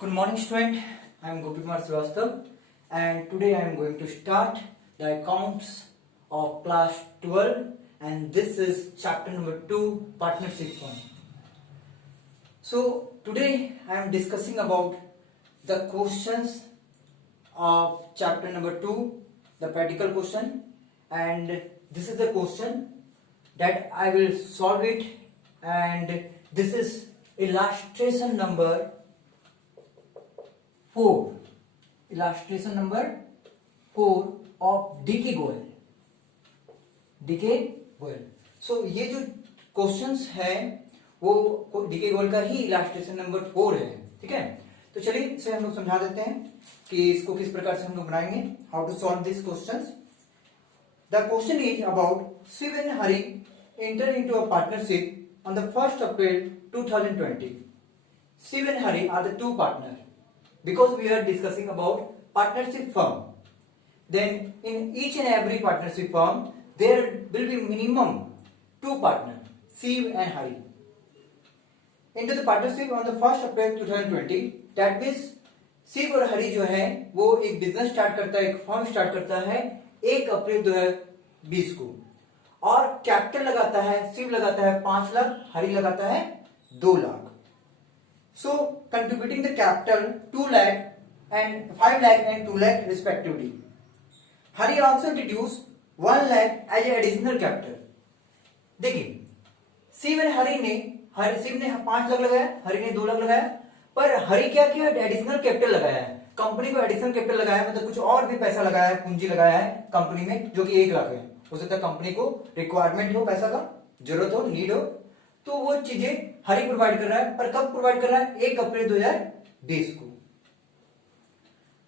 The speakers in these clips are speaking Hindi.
Good morning, student. I am Gopi Kumar Srivastav, and today I am going to start the accounts of class 12, and this is chapter number 2, partnership firm. So today I am discussing about the questions of chapter number 2, the practical question, and this is the question that I will solve it, and this is illustration number 4, illustration number 4 of DK Goel. DK Goel. So ये जो क्वेश्चंस है वो DK Goel का ही illustration नंबर 4 है, ठीक है। तो चलिए इसे हम लोग समझा देते हैं कि इसको किस प्रकार से हम लोग बनाएंगे, how to solve this questions. The question is about Shiv and Hari enter into a partnership on the 1st April 2020. Shiv and Hari are the two partners. Because we are discussing about partnership firm, then in each and every partnership firm there will be minimum two partners, Shiv and Hari. Into the partnership on the 1st April 2020, that means Shiv और हरि जो है वो एक बिजनेस स्टार्ट करता है, एक फर्म स्टार्ट करता है 1 अप्रैल 2020 को, और कैपिटल लगाता है, शिव लगाता है 5 लाख, हरि लगाता है 2 lakh. So contributing the capital 2 lakh and 5 lakh and 2 lakh respectively. Hari also introduced 1 lakh as an additional capital. देखिए शिव और हरि ने, शिव ने 5 लाख लगाया, हरि ने 2 लाख लगाया, पर हरि क्या किया, एडिशनल कैपिटल लगाया है, कंपनी को एडिशनल कैपिटल लगाया है, मतलब कुछ और भी पैसा लगाया है, पूंजी लगाया है कंपनी में, जो कि 1 लाख है. हो सकता है कंपनी को रिक्वायरमेंट हो, पैसा का जरूरत हो, नीड हो, तो वो चीजें हरि प्रोवाइड कर रहा है. पर कब प्रोवाइड कर रहा है, 1 अप्रैल 2020 को.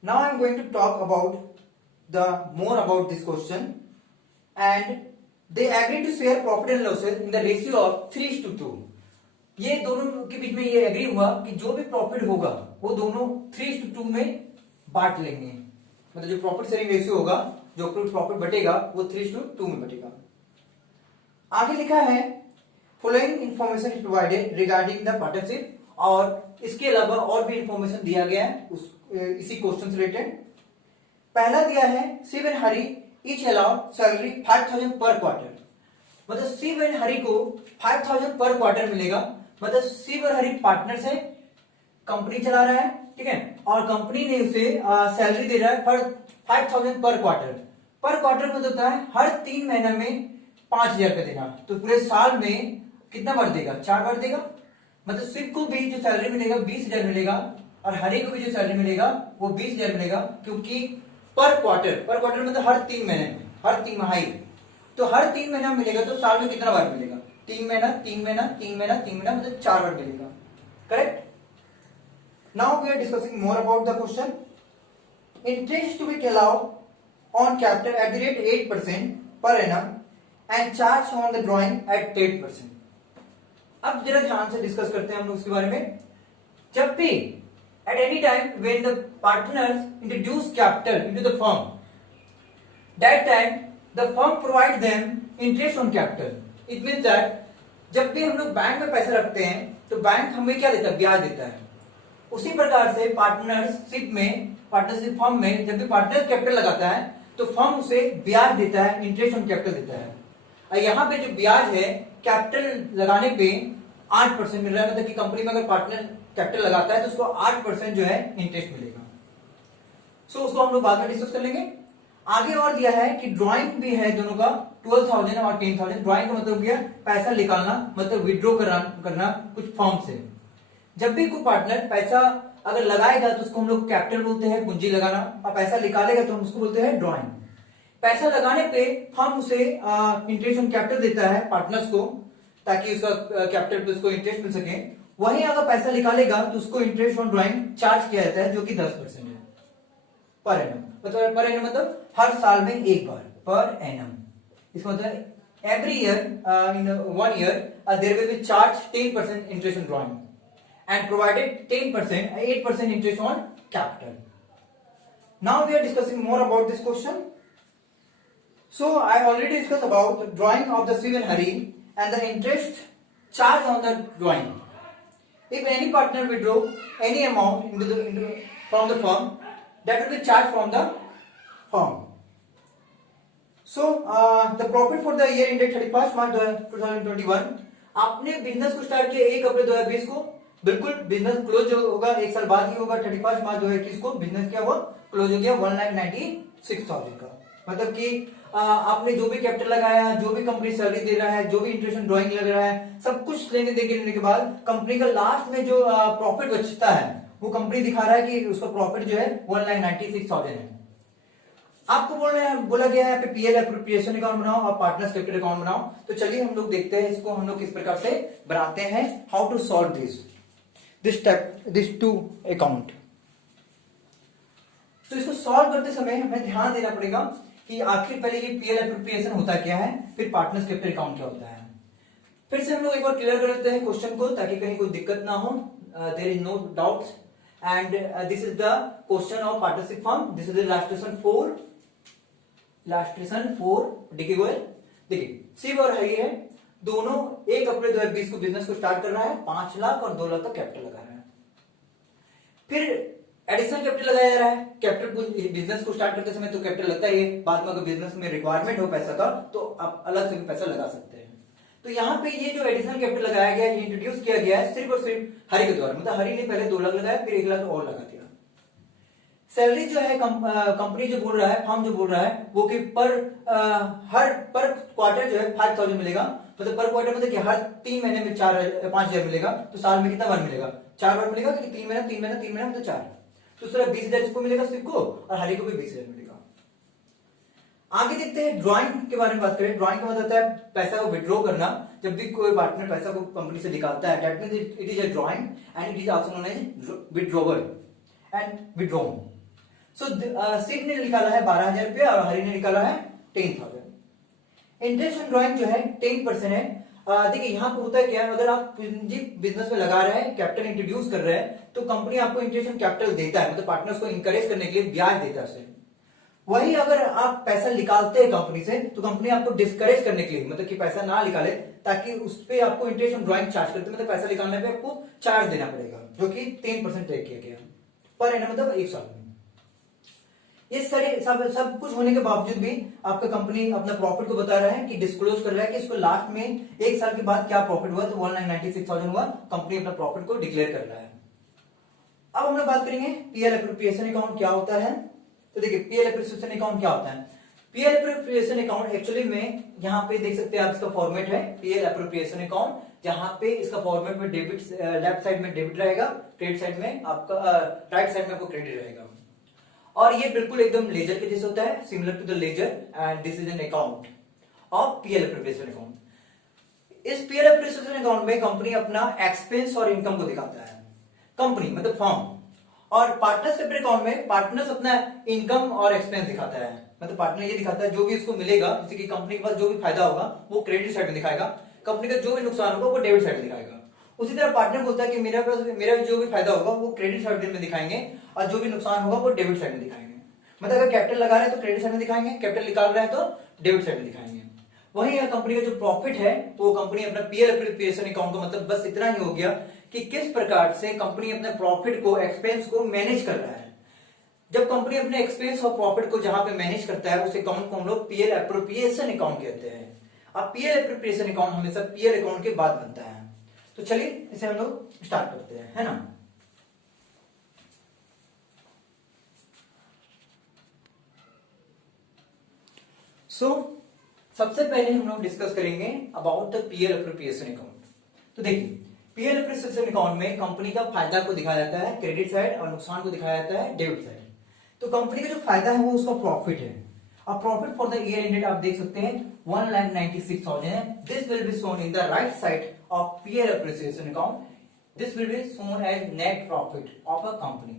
Now I am going to talk about the more about this question, and they agree to share profit and losses in the ratio of 3:2. ये दोनों के बीच में ये एग्री हुआ कि जो भी प्रॉफिट होगा वो दोनों 3:2 में बांट लेंगे. मतलब जो प्रॉफिट शेयरिंग रेशियो होगा, जो प्रॉफिट बटेगा वो 3:2 में बटेगा. आगे लिखा है following information is provided regarding the partnership, और इसके अलावा और भी इंफॉर्मेशन दिया गया है इसी क्वेश्चन से रिलेटेड. पहला दिया है Shiv and Hari each allow salary 5,000 per quarter. मतलब शिव एंड हरि को 5,000 पर क्वार्टर मिलेगा. मतलब शिव और हरि पार्टनर्स है, कंपनी चला रहा है, ठीक है, और कंपनी ने उसे सैलरी दे रहा है पर 5,000 पर क्वार्टर. पर क्वार्टर मतलब होता है हर 3 महीना में 5,000 रुपए देना. तो पूरे साल में कितना बार देगा, 4 बार देगा. मतलब शिव को भी जो सैलरी मिलेगा 20,000 मिलेगा, और हरि को भी जो सैलरी मिलेगा वो 20,000 मिलेगा, क्योंकि पर क्वार्टर मतलब हर 3 महीने में, हर 3 तिमाही. तो हर 3 महीना मिलेगा, तो साल में कितना बार मिलेगा, 3 महीना, 3 महीना, 3 महीना, 3 महीना, मतलब 4 बार मिलेगा. Correct. Now we are discussing more about the question. Interest to be allowed on capital at the rate 8% per annum and charge on the drawing at 8%. अब जरा ध्यान से डिस्कस करते हैं हम लोग इसके बारे में. जब भी at any time when the partners introduce capital into the firm, that time the firm provide them interest on capital. It means that जब भी हम लोग बैंक में पैसा रखते हैं तो बैंक हमें क्या देता है, ब्याज देता है. उसी प्रकार से पार्टनरशिप में, पार्टनरशिप फर्म में जब भी पार्टनर कैपिटल लगाता है तो फर्म उसे ब्याज देता है, इंटरेस्ट ऑन कैपिटल देता है. और यहाँ पे जो ब्याज है कैपिटल लगाने पे 8% मिल रहा है. मतलब कि कंपनी में अगर पार्टनर कैपिटल लगाता है तो उसको 8% जो है इंटरेस्ट मिलेगा. सो उसको हम लोग बाद में डिस्कस कर लेंगे. आगे और दिया है कि ड्राइंग भी है दोनों का 12,000 और 10,000. ड्राइंग का मतलब क्या, पैसा निकालना, मतलब विड्रॉ करना कुछ फर्म से. जब भी कोई पार्टनर पैसा अगर लगाएगा तो उसको हम लोग कैपिटल बोलते हैं, पूंजी लगाना, और पैसा निकालेगा तो हम उसको बोलते हैं ड्राइंग. पैसा लगाने पे फर्म उसे इंटरेस्ट ऑन कैपिटल देता है पार्टनर्स को, ताकि उसका कैपिटल पे उसको इंटरेस्ट मिल सके. वहीं अगर पैसा निकालेगा तो उसको इंटरेस्ट ऑन ड्राइंग चार्ज किया जाता है, जो कि 10% है पर एनम. मतलब पर एनम मतलब हर साल में एक बार, पर एनम. इसका मतलब every year in 1 year there will be charge 10% interest on drawing and provided 10%, 8% interest on capital. Now we are discussing more about this question. So I already discussed about the drawing of the Shiv and Hari and the interest charged on the drawing. If any partner withdraw any amount from the firm, that will be charged from the firm. So the profit for the year ended 31st March 2021. आपने बिजनेस को स्टार्ट किया 1 अप्रैल 2020 को, बिल्कुल बिजनेस क्लोज जो होगा 1 साल बाद ही होगा, 31 मार्च 2021 को बिजनेस क्या हुआ, क्लोज हो गया 1,96,000 का। मतलब कि आपने जो भी कैपिटल लगाया, जो भी कंपनी सैलरी दे रहा है, जो भी इंटरेस्ट ड्राइंग लग रहा है, सब कुछ लेने देने के बाद कंपनी का लास्ट में जो प्रॉफिट बचता है वो कंपनी दिखा रहा है कि उसका प्रॉफिट जो है 1,96,000 है। आपको बोला गया है पीएल एप्रोप्रिएशन अकाउंट बनाओ और पार्टनर्स कैपिटल अकाउंट बनाओ। तो चलिए हम लोग देखते हैं इसको हम लोग किस प्रकार से बनाते हैं, how to solve this two account. तो इसको सॉल्व करते समय हमें ध्यान देना पड़ेगा कि आखिर पहले ये पीएल एप्रोप्रिएशन होता क्या है, फिर पार्टनर्स कैपिटल अकाउंट क्या होता है। फिर से हम लोग एक बार क्लियर कर लेते हैं क्वेश्चन को ताकि कहीं कोई दिक्कत ना हो, there is no doubts. And this is the question of partnership firm, this is the illustration 4 DK Goyal. देखिए शिव और हरि है, दोनों 1 अप्रैल 2020 को बिजनेस को स्टार्ट कर रहा है, 5 लाख और 2 लाख का कैपिटल लगा रहा है। फिर एडिशनल कैपिटल लगाया जा रहा है, कैपिटल बिजनेस को स्टार्ट करते समय तो कैपिटल लगता ही है, बाद में अगर बिजनेस में रिक्वायरमेंट हो पैसा का तो आप अलग से भी पैसा लगा सकते हैं। तो यहाँ पे ये जो एडिशनल कैपिटल लगाया गया है, इंट्रोड्यूस किया गया है सिर्फ और सिर्फ हरि के द्वारा, मतलब हरि ने पहले 2 लाख लगाया, फिर 1 लाख और लगा दिया। सैलरी जो है कंपनी जो बोल रहा है, फर्म जो बोल रहा है वो कि पर क्वार्टर जो है 5,000 मिलेगा, मतलब पर क्वार्टर मतलब कि हर 3 महीने में 5,000 मिलेगा, तो साल में कितना बार मिलेगा, 4 बार मिलेगा, क्योंकि 3 महीना मतलब 4, तो उस तरह 20,000 इसको मिलेगा शिव को और हरि को भी 20,000 मिलेगा। आगे देखते हैं ड्राइंग के बारे में बात करें। ड्राइंग का मतलब होता है पैसा को विड्रॉ करना, जब भी कोई पार्टनर पैसा को कंपनी से निकालता है, that means it is a drawing and it is also known as withdrawal and withdrawn. So Shiv ने निकाला है 12,000 रुपया और हरि ने निकाला है 10,000। इंटरेस्ट ऑन ड्राइंग जो है 10% है। देखिए यहाँ पे होता है क्या, अगर आप पूंजी बिजनेस में लगा रहे हैं, कैपिटल इंट्रोड्यूस कर रहे हैं, तो कंपनी आपको इंटरेस्ट ऑन कैपिटल देता है, मतलब पार्टनर्स को इंकरेज करने के लिए ब्याज देता है। वही अगर आप पैसा निकालते हैं कंपनी से तो कंपनी आपको डिस्करेज करने के लिए, मतलब कि पैसा ना निकाले, ताकि उस पे आपको इंटरेस्ट ऑन ड्राइंग चार्ज करते, मतलब पैसा निकालने पे आपको चार्ज देना पड़ेगा, जो कि 10% तय किया गया पर एनम, मतलब 1 साल में। ये सारे सब कुछ होने के बावजूद भी आपका कंपनी अपना प्रॉफिट को बता रहा है कि डिस्क्लोज कर रहा है कि इसको लास्ट में 1 साल के बाद क्या प्रॉफिट हुआ, तो 1,96,000 हुआ, कंपनी अपना प्रॉफिट को डिक्लेयर कर रहा है। अब हम लोग बात करेंगे पीएल एप्रोप्रिएशन अकाउंट क्या होता है। तो देखिए पीएल एप्रोप्रिएशन अकाउंट क्या होता है। पीएल एप्रोप्रिएशन अकाउंट एक्चुअली में यहाँ पे देख सकते हैं आप, इसका फॉर्मेट है पीएल एप्रोप्रिएशन अकाउंट, जहां पे इसका फॉर्मेट में डेबिट, लेफ्ट साइड में डेबिट रहेगा, क्रेडिट साइड में आपका, राइट साइड में आपको क्रेडिट रहेगा। और ये बिल्कुल एकदम लेजर के जैसे होता है, similar to the ledger, and this is an account of PL appropriation account. इस पीएल एप्रोप्रिएशन अकाउंट में कंपनी अपना एक्सपेंस और इनकम को दिखाता है, कंपनी मतलब फर्म। और पार्टनर्स कैपिटल अकाउंट में पार्टनर्स अपना इनकम और एक्सपेंस दिखाता है, मतलब पार्टनर ये दिखाता है जो भी उसको मिलेगा, जैसे कि कंपनी के पास जो भी फायदा होगा वो क्रेडिट साइड में दिखाएगा, कंपनी का जो भी नुकसान होगा वो डेबिट साइड में दिखाएगा। उसी तरह पार्टनर बोलता है कि मेरा जो भी फायदा होगा वो क्रेडिट साइड में दिखाएंगे और जो भी नुकसान होगा वो डेबिट साइड में दिखाएंगे। मतलब अगर कैपिटल लगा रहे हैं तो क्रेडिट साइड में दिखाएंगे, कैपिटल निकाल रहे हैं तो डेबिट साइड में दिखाएंगे। वही कंपनी का जो प्रॉफिट है वो कंपनी अपना पीएल एप्रोप्रिएशन अकाउंट का मतलब बस इतना ही हो गया कि किस प्रकार से कंपनी अपने प्रॉफिट को, एक्सपेंस को मैनेज कर रहा है। जब कंपनी अपने एक्सपेंस और प्रॉफिट को जहां पे मैनेज करता है उस अकाउंट को हम लोग पीएल एप्रोप्रिएशन अकाउंट कहते हैं। अब पीएल एप्रोप्रिएशन अकाउंट हमेशा पीएल अकाउंट के बाद बनता है। तो चलिए इसे हम लोग स्टार्ट करते हैं, है ना। सबसे पहले हम लोग डिस्कस करेंगे about the PL appropriation account. तो देखिए पीएल एप्रोप्रिएशन अकाउंट में कंपनी का फायदा को दिखाया जाता है क्रेडिट साइड और नुकसान को दिखाया जाता है डेबिट साइड। तो कंपनी का जो फायदा है वो उसका प्रॉफिट है। अब profit for the year ended आप देख सकते हैं 1,96,000 है। This will be shown in the right side of PL appropriation account. This will be shown as net profit of a company.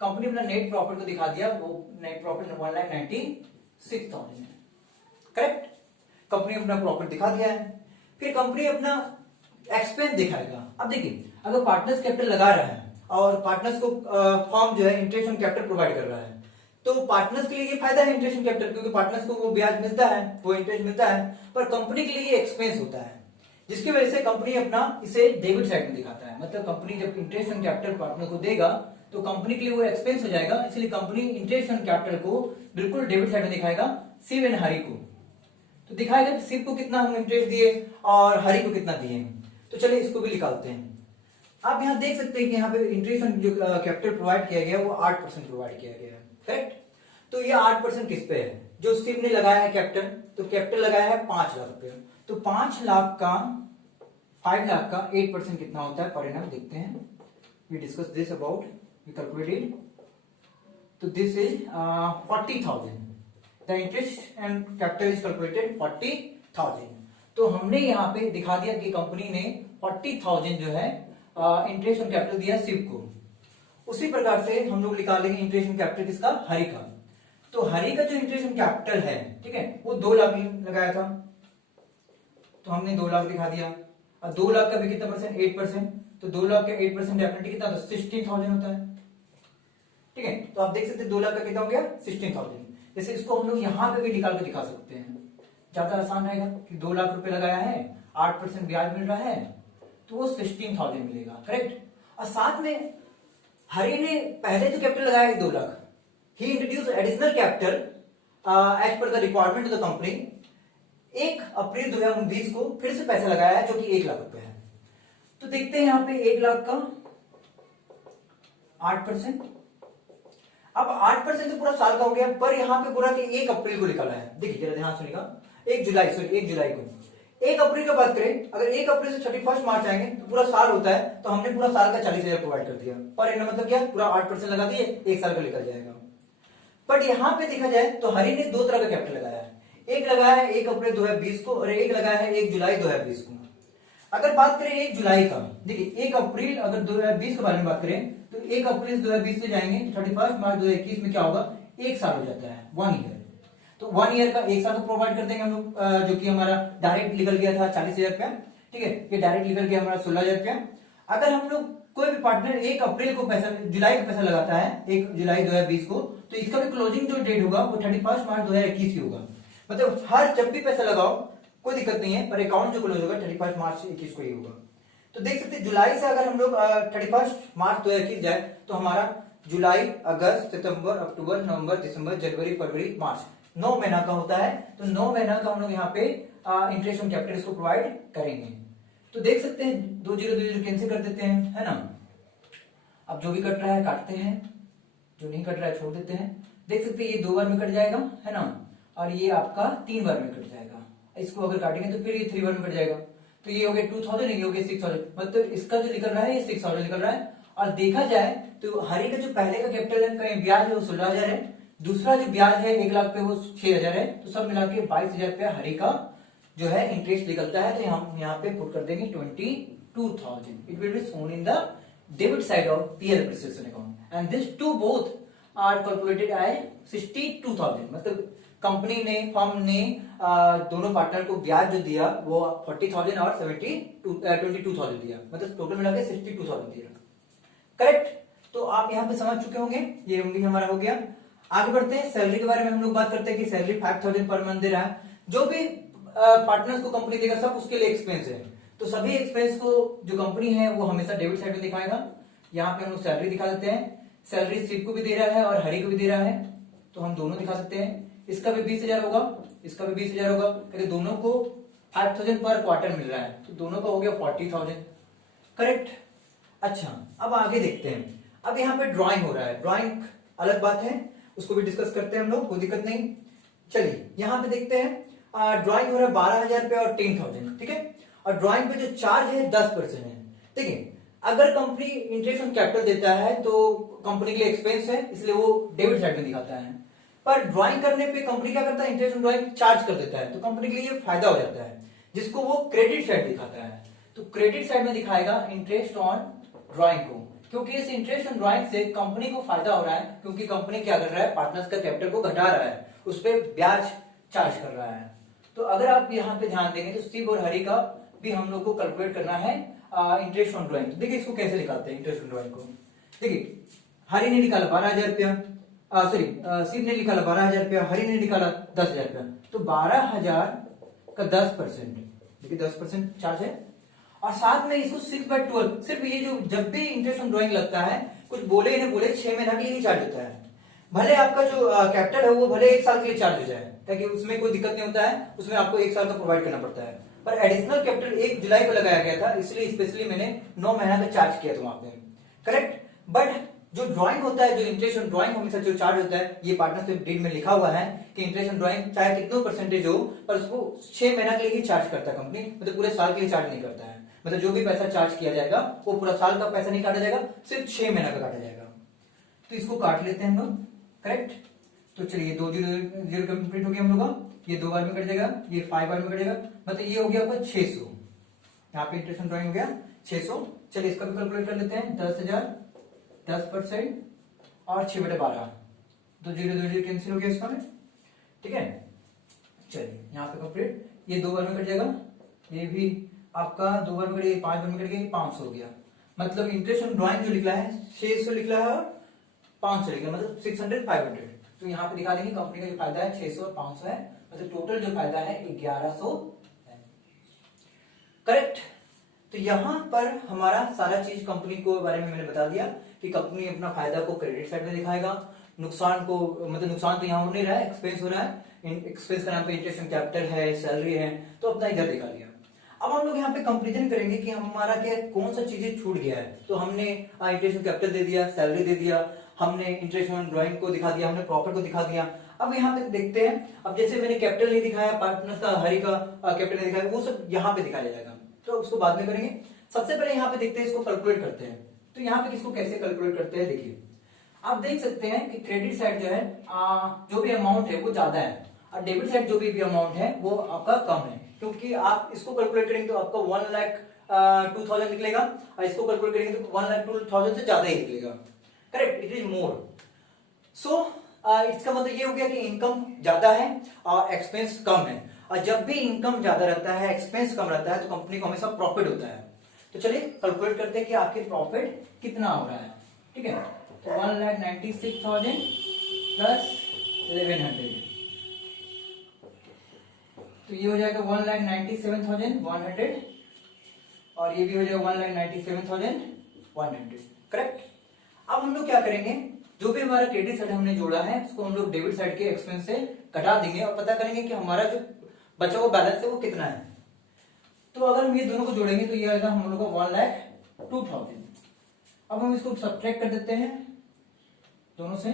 Company अपना नेट प्रॉफिट को दिखा दिया, वो नेट प्रॉफिट 1,96,000 है, करेक्ट। कंपनी अपना प्रॉफिट दिखा दिया है। फिर कंपनी अपना एक्सपेंस दिखाएगा। अब देखिए अगर पार्टनर्स कैपिटल लगा रहा है और पार्टनर्स को फर्म जो है इंटरेस्ट ऑन कैपिटल प्रोवाइड कर रहा है, तो पार्टनर्स के लिए ये फायदा है इंटरेस्ट ऑन कैपिटल, क्योंकि पार्टनर्स को वो ब्याज मिलता है, वो इंटरेस्ट मिलता है, पर कंपनी के लिए ये एक्सपेंस होता है। जिसकी वजह से कंपनी अपना इसे डेबिट साइड में दिखाता है। मतलब कंपनी जब इंटरेस्ट ऑन कैपिटल पार्टनर को देगा तो कंपनी के लिए वो एक्सपेंस हो जाएगा, इसलिए कंपनी इंटरेस्ट ऑन कैपिटल को बिल्कुल डेबिट साइड में दिखाएगा शिव एंड हरि को। तो दिखाएगा कि शिव को कितना हम इंटरेस्ट दिए और हरि को कितना दिए। तो चलिए इसको भी निकालते हैं। आप यहाँ देख सकते हैं कि यहाँ पे इंटरेस्ट ऑन जो कैपिटल प्रोवाइड किया गया है वो 8% प्रोवाइड किया गया है, करेक्ट। तो ये 8% किस पे है, जो शिव ने लगाया है कैपिटल, तो कैपिटल लगाया है 5 लाख रुपए, तो 5 लाख का 5 लाख का 8% कितना होता है परिणाम देखते हैं। We discuss this about, we calculated, तो this is 40,000। The interest and capital is calculated 40,000। तो हमने यहाँ पे दिखा दिया कि कंपनी ने 40,000 जो है इंटरेस्ट ऑन कैपिटल दिया शिव को। उसी प्रकार से हम लोग निकालेंगे इंटरेस्ट ऑन कैपिटल किसका, हरि का। तो हरि का जो इंटरेस्ट ऑन कैपिटल है, ठीक है, वो 2 लाख लगाया था, तो हमने 2 लाख दिखा दिया। और 2 लाख का भी कितना परसेंट, 8%, तो 2 लाख का 8% डेफिनेटली कितना होता है, 16,000 होता है, ठीक है। तो आप देख सकते हैं 2 लाख का कितना हो गया, 16,000। जैसे इसको हम लोग यहाँ पे भी निकाल के दिखा सकते हैं, ज्यादा आसान रहेगा कि 2 लाख रुपए लगाया है, 8% ब्याज मिल रहा है, तो वो 16,000 मिलेगा, करेक्ट। और साथ में हरि ने पहले जो कैपिटल लगाया है 2 lakh, he introduce additional capital as per the requirement of the company. 1 अप्रैल 2019 को फिर से पैसा लगाया है जो कि 1 लाख रुपए है। तो देखते हैं यहाँ पे 1 लाख का 8%। अब 8% तो पूरा साल का हो गया, पर यहाँ पे पूरा 1 अप्रैल को निकाला है। देखिए जरा ध्यान सुनिएगा, 1 जुलाई को 1 अप्रैल का बात करें, अगर 1 अप्रैल से 31 मार्च आएंगे तो पूरा साल होता है, तो हमने पूरा साल का 40,000 प्रोवाइड कर दिया। पर इनका मतलब क्या, पूरा 8% लगा दिए, 1 साल का निकल जाएगा। बट यहाँ पे देखा जाए तो हरि ने 2 तरह का कैपिटल लगाया है, एक लगाया है 1 अप्रैल 2020 को और एक लगाया है 1 जुलाई 2020 को। अगर बात करें 1 जुलाई का, देखिए 1 अप्रैल अगर 2020 के बारे में बात करें तो 1 अप्रैल 2020 से जाएंगे 31 मार्च 2021 में क्या होगा, 1 साल हो जाता है, 1 ईयर। तो 1 ईयर का 1 साल तो प्रोवाइड कर देंगे हम लोग, जो कि हमारा डायरेक्ट निकल गया था 40,000 रुपया, ठीक है, ये डायरेक्ट निकल गया हमारा 16,000 रुपया। अगर हम लोग कोई भी पार्टनर 1 अप्रैल को पैसा, जुलाई को पैसा लगाता है 1 जुलाई 2020 को, तो इसका भी क्लोजिंग जो डेट होगा वो 31 मार्च 2021 ही होगा। मतलब हर जब भी पैसा लगाओ कोई दिक्कत नहीं है, पर अकाउंट जो क्लोज होगा 31 मार्च 21 को ही होगा। तो देख सकते हैं जुलाई से अगर हम लोग 31 मार्च 2021 जाए तो हमारा जुलाई, अगस्त, सितंबर, अक्टूबर, नवंबर, दिसंबर, जनवरी, फरवरी, मार्च 9 महीना का होता है। तो 9 महीना का हम लोग यहाँ पे इंटरेस्ट ऑन कैपिटल इसको प्रोवाइड करेंगे। तो देख सकते हैं 2 0 2 0 कैंसिल कर देते हैं, है ना। अब जो भी कट रहा है काटते हैं, जो नहीं कट रहा है छोड़ देते हैं। देख सकते हैं ये 2 बार में कट जाएगा, है ना, और ये आपका 3 बार में कट जाएगा। इसको अगर काटेंगे तो फिर ये 3 बार में कट जाएगा। तो ये हो गया 2000, ये हो गया 6000, मतलब इसका जो निकल रहा है ये 6000 निकल रहा है। और देखा जाए तो हरि का जो पहले का कैपिटल है, कहीं ब्याज है वो 16,000 है, दूसरा जो ब्याज है 1 लाख पे वो 6,000 है, तो सब मिला के 22,000 रुपया हरि का जो है इंटरेस्ट निकलता है। तो हम यहाँ पे पुट कर देंगे 22,000। It will be shown in the debit side of PL appreciation account and this two both are calculated as 62,000। मतलब कंपनी ने, फर्म ने दोनों पार्टनर को ब्याज जो दिया वो 40,000 और 22,000 दिया, मतलब टोटल मिला के 62,000 दिया, करेक्ट। तो आप यहाँ पे समझ चुके होंगे, ये भी हमारा हो गया। आगे बढ़ते हैं, सैलरी के बारे में हम लोग बात करते हैं कि सैलरी 5,000 पर मंथ दे रहा है। जो भी पार्टनर्स को कंपनी देगा सब उसके लिए एक्सपेंस है, तो सभी एक्सपेंस को जो कंपनी है वो हमेशा डेबिट साइड में दिखाएगा। यहाँ पे हम लोग सैलरी दिखा देते हैं, सैलरी शिव को भी दे रहा है और हरि को भी दे रहा है, तो हम दोनों दिखा सकते हैं। इसका भी 20,000 होगा, इसका भी 20,000 होगा, क्योंकि दोनों को 5,000 पर क्वार्टर मिल रहा है, तो दोनों का हो गया 40,000, करेक्ट। अच्छा, अब आगे देखते हैं। अब यहाँ पे ड्राइंग हो रहा है, ड्राइंग अलग बात है, उसको भी डिस्कस करते हैं हम लोग, कोई दिक्कत नहीं। चलिए यहाँ पे देखते हैं, ड्राइंग हो रहा है 12,000 रुपए और 10,000, ठीक है। और ड्राइंग पे जो चार्ज है 10% है, ठीक है। अगर कंपनी इंटरेस्ट ऑन कैपिटल देता है तो कंपनी के लिए एक्सपेंस है, इसलिए वो डेबिट साइड में दिखाता है। पर ड्राइंग करने पे कंपनी क्या करता है, इंटरेस्ट ऑन ड्राइंग चार्ज कर देता है, तो कंपनी के लिए ये फायदा हो जाता है, जिसको वो क्रेडिट साइड दिखाता है। तो क्रेडिट साइड में दिखाएगा इंटरेस्ट ऑन ड्राइंग को, क्योंकि इस इंटरेस्ट ऑन ड्राइंग से कंपनी को फायदा हो रहा है, क्योंकि कंपनी क्या कर रहा है, पार्टनर्स का कैपिटल को घटा रहा है, उस पर ब्याज चार्ज कर रहा है। तो अगर आप यहाँ पे ध्यान देंगे तो शिव और हरि का भी हम लोग को कैलकुलेट करना है इंटरेस्ट ऑन ड्राइंग। तो देखिए इसको कैसे निकालते हैं इंटरेस्ट ऑन ड्राइंग को। देखिए हरि ने निकाला 12,000 रुपया, सॉरी शिव ने निकाला 12,000 रुपया, हरि ने निकाला 10,000 रुपया, तो 12,000 का 10%, देखिए 10% चार्ज है। और साथ में इसको 6/12 सिर्फ ये जो जब भी इंटरेस्ट ऑन ड्राइंग लगता है, कुछ बोले या नहीं बोले, 6 महीना के लिए ही चार्ज होता है। भले आपका जो कैपिटल है वो भले 1 साल के लिए चार्ज हो जाए, ताकि उसमें कोई दिक्कत नहीं होता है, उसमें आपको 1 साल का प्रोवाइड करना पड़ता है। पर एडिशनल कैपिटल 1 जुलाई को लगाया गया था, इसलिए स्पेशली मैंने 9 महीना का चार्ज किया था वहां पे, करेक्ट। बट जो ड्राइंग होता है, जो इंटरेस्ट ऑन ड्राइंग हमेशा जो चार्ज होता है, ये पार्टनरशिप डीड में लिखा हुआ है कि इंटरेस्ट ऑन ड्राइंग चाहे कितना परसेंटेज हो, पर उसको 6 महीना के लिए ही चार्ज करता है कंपनी, मतलब पूरे साल के लिए चार्ज नहीं करता है। मतलब जो भी पैसा चार्ज किया जाएगा वो पूरा साल का पैसा नहीं काटा जाएगा, सिर्फ 6 महीना का काटा जाएगा। तो इसको काट लेते हैं हम लोग, करेक्ट। तो चलिए 2 0 कंप्लीट हो गया हम लोग का, ये 2 बार में कट जाएगा, ये 5 बार में कट जाएगा, मतलब ये हो गया आपका 600। यहाँ पे इंटरेस्ट ऑन ड्राइंग हो गया 600। चलिए इसका भी कैलकुलेट कर लेते हैं। 10,000 10% और 6/12, तो 0 0 कैंसिल हो गया इसका में, ठीक है। चलिए यहाँ पे कंप्लीट, ये 2 बार में कट जाएगा, ये भी आपका 2 बार में कट गया, 5 बार में कट गया, 500 हो गया। मतलब इंटरेस्ट ऑन ड्राइंग जो निकला है 600 निकला है और 500 निकला, मतलब 600 500। तो यहाँ पे दिखा देंगे कंपनी का जो फायदा है 600 और 500 है, मतलब टोटल जो फायदा है 1100 है, करेक्ट। तो यहाँ पर हमारा सारा चीज कंपनी को बारे में मैंने बता दिया कि कंपनी अपना फायदा को क्रेडिट साइड में दिखाएगा, नुकसान को, मतलब नुकसान तो यहाँ हो नहीं रहा है, एक्सपेंस हो रहा है। एक्सपेंस का नाम पे इंटरेस्ट ऑन कैपिटल है, सैलरी है, तो अपना इधर दिखा लिया। अब हम लोग यहाँ पे कंपेरिजन करेंगे कि हमारा क्या कौन सा चीजें छूट गया है। तो हमने इंटरेस्ट ऑन कैपिटल दे दिया, सैलरी दे दिया, हमने इंटरेस्ट ऑन ड्राइंग को दिखा दिया, हमने प्रॉफिट को दिखा दिया। अब यहाँ पे देखते हैं, अब जैसे मैंने कैपिटल नहीं दिखाया, पार्टनर्स का हरी का कैपिटल नहीं दिखाया, वो सब यहाँ पे दिखाया जाएगा, तो उसको बाद में करेंगे। सबसे पहले यहाँ पे देखते हैं, इसको कैलकुलेट करते हैं। तो यहाँ पे इसको कैसे कैलकुलेट करते हैं, देखिए आप देख सकते हैं कि क्रेडिट साइड जो है जो भी अमाउंट है वो ज्यादा है, और डेबिट साइड जो भी अमाउंट है वो आपका कम है, क्योंकि आप इसको कैलकुलेट करेंगे तो आपका 1,02,000 निकलेगा, और इसको कैलकुलेट करेंगे तो 1,02,000 से ज्यादा ही निकलेगा, correct. It is more. So इसका मतलब ये हो गया कि इनकम ज्यादा है और एक्सपेंस कम है, और जब भी इनकम ज्यादा रहता है, एक्सपेंस कम रहता है, तो कंपनी को हमेशा प्रॉफिट होता है। तो चलिए कैलकुलेट करते हैं कि आखिर प्रॉफिट कितना हो रहा है, ठीक है। तो 1,96,000 प्लस 1,100, तो ये हो जाएगा 1,97,100, और ये भी हो जाएगा 1,97,100, करेक्ट। अब हम लोग क्या करेंगे, जो भी हमारा क्रेडिट साइड हमने जोड़ा है उसको हम लोग डेबिट साइड के एक्सपेंस से कटा देंगे और पता करेंगे कि हमारा जो बचा हुआ बैलेंस है वो कितना है। तो अगर हम ये दोनों को जोड़ेंगे तो ये आएगा हम लोग का 1,02,000। अब हम इसको सब्ट्रैक्ट कर देते हैं दोनों से,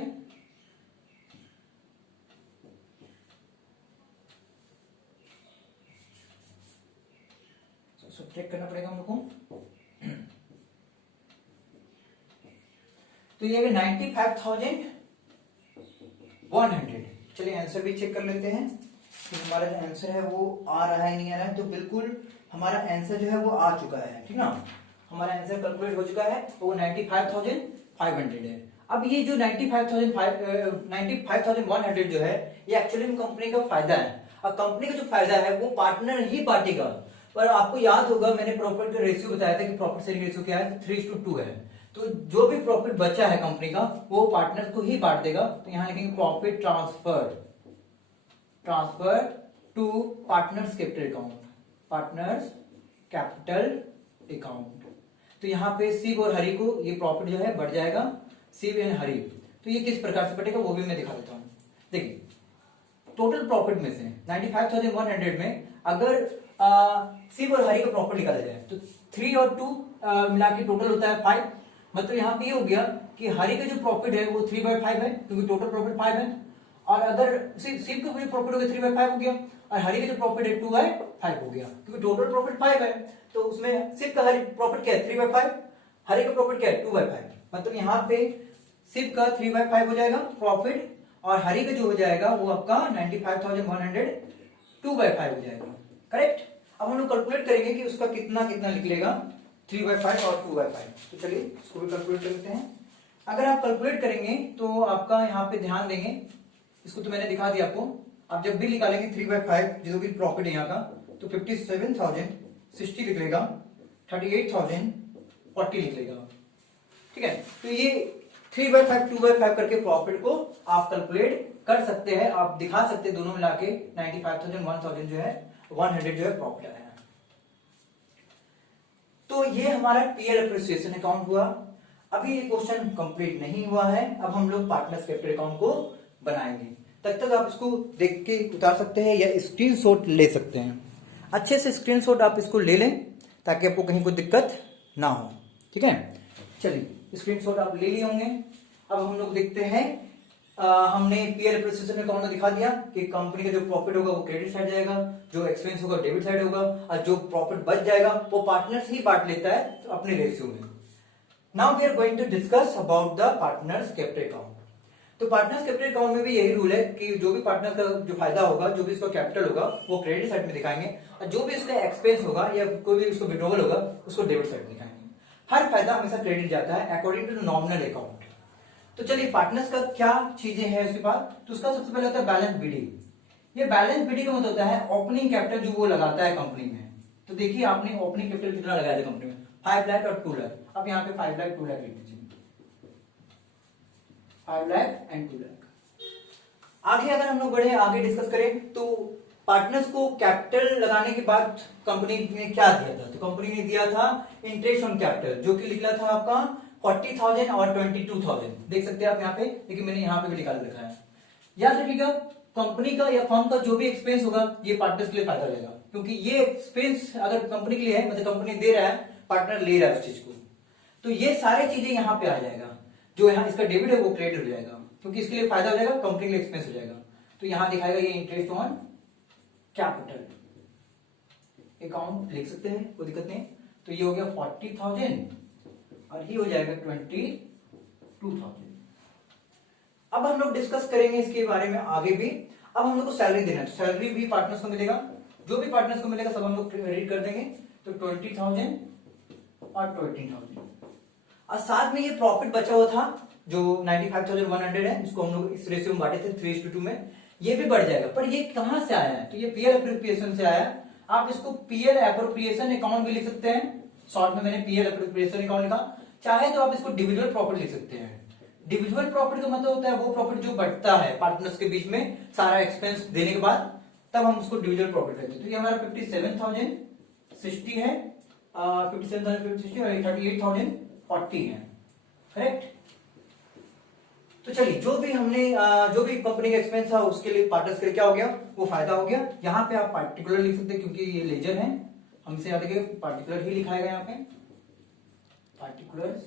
सब्ट्रैक्ट करना पड़ेगा हम लोग को। तो ये 95,100। चलिए आंसर भी चेक कर लेते हैं कि हमारा जो आंसर है वो आ रहा है नहीं आ रहा है। तो बिल्कुल हमारा आंसर जो है वो आ चुका है, ठीक ना। हमारा आंसर कैलकुलेट हो चुका है, वो 95,500 है। अब ये जो 95,100 जो है ये एक्चुअली में कंपनी का फायदा है, और कंपनी का जो फायदा है वो पार्टनर ही बांटेगा। पर आपको याद होगा मैंने प्रॉफिट का रेशियो बताया था कि प्रॉफिट शेयरिंग रेशियो क्या है, 3:2 है। तो जो भी प्रॉफिट बचा है कंपनी का वो पार्टनर को ही बांट देगा। तो यहां लिखेंगे profit transfer to partners capital account, partners capital account. तो यहाँ पे शिव और हरि को ये प्रॉफिट जो है बढ़ जाएगा, शिव एंड हरि। तो ये किस प्रकार से बढ़ेगा वो भी मैं दिखा देता हूँ। देखिए टोटल प्रॉफिट में से 95,100 में अगर शिव और हरि का प्रॉफिट निकाला जाए तो 3 और 2 मिला के टोटल होता है 5। मतलब यहाँ पे ये हो गया कि हरि का जो प्रॉफिट है वो 3/5 है, क्योंकि टोटल प्रॉफिट 5 है। और अगर शिव का जो प्रॉफिट हो गया 3/5 हो गया, और हरि का जो प्रॉफिट है 2/5 हो गया, क्योंकि टोटल प्रॉफिट 5 है। तो उसमें शिव का प्रॉफिट क्या है 3/5, हरि का प्रॉफिट क्या है 2/5। मतलब यहाँ पे शिव का 3/5 हो जाएगा प्रॉफिट, और हरि का जो हो जाएगा वो आपका 95,100 2/5 हो जाएगा, करेक्ट। अब हम लोग कैलकुलेट करेंगे कि उसका कितना कितना निकलेगा 3/5 और 2/5। तो चलिए इसको भी कैलकुलेट करते हैं। अगर आप कैलकुलेट करेंगे तो आपका यहाँ पे ध्यान देंगे, इसको तो मैंने दिखा दिया आपको। आप जब भी निकालेंगे 3/5 जो भी प्रॉफिट है यहाँ का, तो 57,060 निकलेगा, 38,040 निकलेगा, ठीक है। तो ये 3/5 2/5 करके प्रॉफिट को आप कैलकुलेट कर सकते हैं, आप दिखा सकते हैं दोनों मिला के 95,000 1000 जो है 100 जो है प्रॉफिट आया है, तो ये हमारा पीएल अप्रिसिएशन अकाउंट हुआ। अभी ये क्वेश्चन कंप्लीट नहीं हुआ है, अब हम लोग पार्टनर्स कैपिटल अकाउंट को बनाएंगे। तब तक आप इसको देख के उतार सकते हैं या स्क्रीनशॉट ले सकते हैं। अच्छे से स्क्रीनशॉट आप इसको ले लें ताकि आपको कहीं कोई दिक्कत ना हो, ठीक है। चलिए स्क्रीनशॉट आप ले लिए होंगे। अब हम लोग देखते हैं, हमने पीएल अप्रिसिएशन अकाउंट में दिखा दिया कि कंपनी का जो प्रॉफिट होगा वो क्रेडिट साइड जाएगा, जो एक्सपेंस होगा डेबिट साइड होगा, और जो प्रॉफिट बच जाएगा वो पार्टनर्स ही बांट लेता है तो अपने रेशियो में। Now we are going to discuss about the partners capital account. तो पार्टनर्स कैपिटल अकाउंट में भी यही रूल है कि जो भी पार्टनर का जो फायदा होगा, जो भी इसका कैपिटल होगा वो क्रेडिट साइड में दिखाएंगे, और जो भी इसका एक्सपेंस होगा या कोई भी उसको विड्रॉवल होगा उसको डेबिट साइड दिखाएंगे। हर फायदा हमेशा क्रेडिट जाता है अकॉर्डिंग टू नॉमिनल अकाउंट। तो चलिए पार्टनर्स का क्या चीजें हैं उसके बाद, तो उसका सबसे पहले होता है बैलेंस बीडी। ये बैलेंस बीडी का मतलब होता है ओपनिंग कैपिटल जो वो लगाता है कंपनी में। तो देखिए आपने ओपनिंग कैपिटल कितना लगाया था कंपनी में, 5 लाख और 2 लाख। अब यहाँ पे 5 लाख 2 लाख लिख दीजिए, 5 लाख एंड 2 लाख। आगे अगर हम लोग बढ़े, आगे डिस्कस करें, तो पार्टनर्स को कैपिटल लगाने के बाद कंपनी ने क्या दिया था, तो कंपनी ने दिया था इंटरेस्ट ऑन कैपिटल, जो कि लिखा था आपका 40,000 और 22,000। देख सकते हैं आप यहाँ पे, लेकिन मैंने यहाँ पे भी निकाल रखा है। याद रखिएगा कंपनी का या फर्म का जो भी एक्सपेंस होगा ये पार्टनर्स के लिए फायदा रहेगा, क्योंकि ये एक्सपेंस अगर कंपनी के लिए है, मतलब कंपनी दे रहा है, पार्टनर ले रहा है उस चीज को, तो ये सारी चीजें यहाँ पे आ जाएगा। जो यहाँ इसका डेबिट है वो क्रेडिट हो जाएगा, क्योंकि इसके लिए फायदा हो जाएगा, कंपनी के लिए एक्सपेंस हो जाएगा। तो यहाँ दिखाएगा ये इंटरेस्ट ऑन कैपिटल अकाउंट, लिख सकते हैं, कोई दिक्कत नहीं। तो ये हो गया 40,000 और ये हो जाएगा 22,000। अब हम लोग डिस्कस करेंगे इसके बारे में आगे भी। अब हम लोग को सैलरी देना है, तो सैलरी भी पार्टनर्स को मिलेगा, जो भी पार्टनर्स को मिलेगा सब हम लोग क्रेडिट कर देंगे। तो 20,000 और 20,000, और साथ में ये प्रॉफिट बचा हुआ था जो 95,100 है, जिसको हम लोग इस रेशियो में बांटे थे 3:2 में, ये भी बढ़ जाएगा। पर ये कहां से आया है, तो ये पीएल अप्रोप्रिएशन से आया है। आप इसको पीएल अप्रोप्रिएशन अकाउंट भी लिख सकते हैं, शॉर्ट में मैंने पीएल अप्रोप्रिएशन अकाउंट लिखा। चाहे तो आप इसको डिविजुअल प्रॉफिट लिख सकते हैं। डिविजुअल प्रॉफिट का मतलब होता है वो प्रॉफिट जो बढ़ता है पार्टनर्स के बीच में सारा एक्सपेंस देने के बाद, तब हम उसको डिविजुअल प्रॉफिट कहते हैं। तो ये हमारा 57,060 है, 57,060 और 38,040 है, करेक्ट। तो चलिए जो भी हमने जो भी कंपनी का एक्सपेंस था उसके लिए पार्टनर्स के लिए क्या हो गया, वो फायदा हो गया। यहाँ पे आप पार्टिकुलर लिख सकते हैं, क्योंकि ये लेजर है, हमसे याद रखिए पार्टिकुलर ही लिखाएगा यहाँ पे, पार्टिकुलर्स।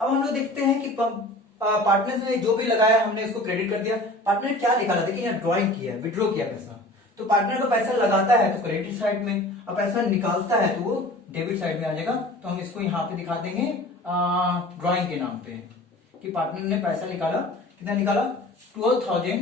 अब हम लोग देखते हैं कि पार्टनर्स ने जो भी लगाया हमने इसको क्रेडिट कर दिया। पार्टनर ने क्या निकाला, देखिए यहाँ ड्रॉइंग किया, विड्रॉ किया पैसा। तो पार्टनर को पैसा लगाता है तो क्रेडिट साइड में, और पैसा निकालता है तो वो डेबिट साइड में आ जाएगा। तो हम इसको यहाँ पे दिखा देंगे ड्रॉइंग के नाम पे कि पार्टनर ने पैसा निकाला, कितना निकाला, 12,000